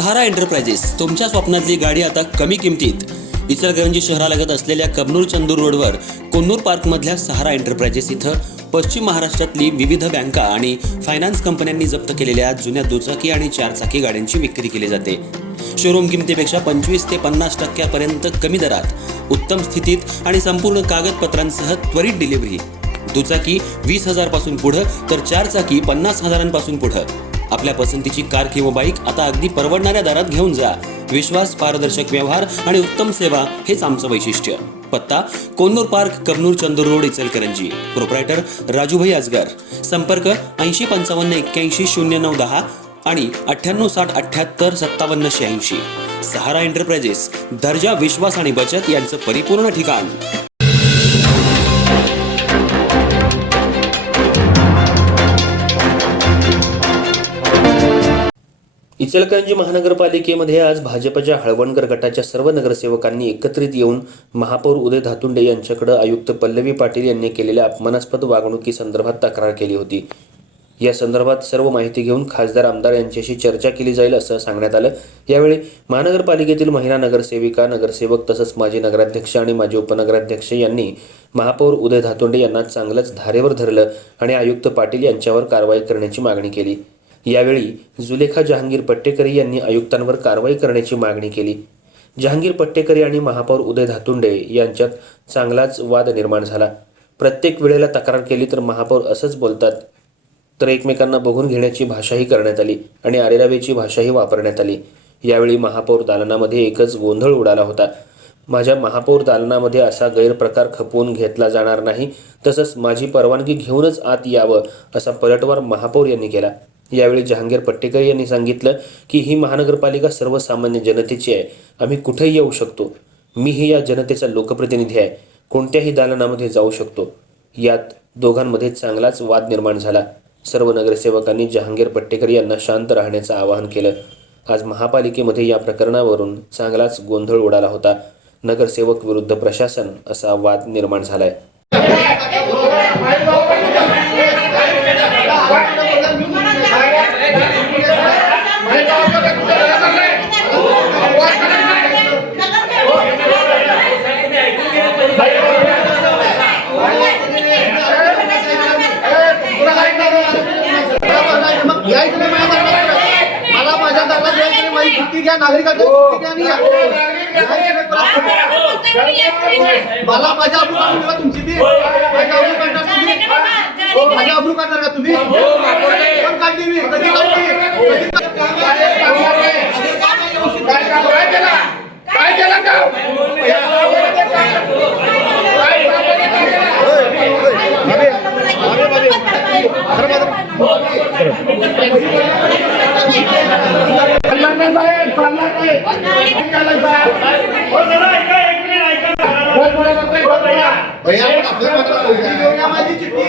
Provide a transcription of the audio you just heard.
सहारा enterprises तुमच्या स्वप्नातली गाडी आता कमी किमतीत। इचलकरंजी शहरालगत असलेल्या कबनूर चंदूर रोडवर कोन्नूर पार्कमधल्या सहारा एंटरप्राइजेस इथं पश्चिम महाराष्ट्रातली विविध बँका आणि फायनान्स कंपन्यांनी जप्त केलेल्या जुन्या दुचाकी आणि चारचाकी गाड्यांची विक्री केली जाते। शोरूम किमतीपेक्षा 25 ते 50% कमी दरात, उत्तम स्थितीत आणि संपूर्ण कागदपत्रांसह त्वरित डिलिव्हरी। दुचाकी 20,000 पासून पुढे तर चारचाकी 50,000 पासून पुढे। आपल्या पसंतीची कार किंवा बाईक आता अगदी परवडणाऱ्या दरात घेऊन जा। विश्वास, पारदर्शक व्यवहार आणि उत्तम सेवा हेच आमचं वैशिष्ट्य। पत्ता Konnur park, Kabnur Chandur road, Ichalkaranji. Proprietor Rajubhai Aajgar. संपर्क 8055810910 आणि 9860785786। सहारा एंटरप्राइजेस, दर्जा, विश्वास आणि बचत यांचं परिपूर्ण ठिकाण। इचलकरंजी महानगरपालिकेमध्ये आज भाजपच्या हळवणकर गटाच्या सर्व नगरसेवकांनी एकत्रित येऊन महापौर उदय धातुंडे यांच्याकडे आयुक्त पल्लवी पाटील यांनी केलेल्या अपमानास्पद वागणुकीसंदर्भात तक्रार केली होती। या संदर्भात सर्व माहिती घेऊन खासदार आमदार यांच्याशी चर्चा केली जाईल असं सांगण्यात आलं। यावेळी महानगरपालिकेतील महिला नगरसेविका, नगरसेवक तसंच माजी नगराध्यक्ष आणि माजी उपनगराध्यक्ष यांनी महापौर उदय धातुंडे यांना चांगलंच धारेवर धरलं आणि आयुक्त पाटील यांच्यावर कारवाई करण्याची मागणी केली। यावेळी जुलेखा जहांगीर पट्टेकरी यांनी आयुक्तांवर कारवाई करण्याची मागणी केली। जहांगीर पट्टेकरी आणि महापौर उदय धातुंडे यांच्यात चांगलाच वाद निर्माण झाला। प्रत्येक वेळेला तक्रार केली तर महापौर असंच बोलतात, तर एकमेकांना बघून घेण्याची भाषाही करण्यात आली आणि आरेरावेची भाषाही वापरण्यात आली। यावेळी महापौर दालनामध्ये एकच गोंधळ उडाला होता। माझ्या महापौर दालनामध्ये असा गैरप्रकार खपवून घेतला जाणार नाही, तसंच माझी परवानगी घेऊनच आत यावं असा पलटवार महापौर यांनी केला। यावेळी जहांगीर पट्टेकर यांनी सांगितलं की ही महानगरपालिका सर्वसामान्य जनतेची आहे, आम्ही कुठेही येऊ शकतो। मीही या जनतेचा लोकप्रतिनिधी आहे, कोणत्याही दालनामध्ये जाऊ शकतो। यात दोघांमध्ये चांगलाच वाद निर्माण झाला। सर्व नगरसेवकांनी जहांगीर पट्टेकर यांना शांत राहण्याचं आवाहन केलं। आज महापालिकेमध्ये या प्रकरणावरून चांगलाच गोंधळ उडाला होता। नगरसेवक विरुद्ध प्रशासन असा वाद निर्माण झालाय। मला माझ्या दारात यायचं माझी सुट्टी घ्या, नागरिकांची सुट्टी घ्या नाही मला माझ्या अब्रू काढून का तुमची ती माझ्या अब्रू काढणार तुम्ही माझ्या अब्रू काढणार का तुम्ही पण काढली मी कधी काढली काय केलं का माझी चिठ्ठी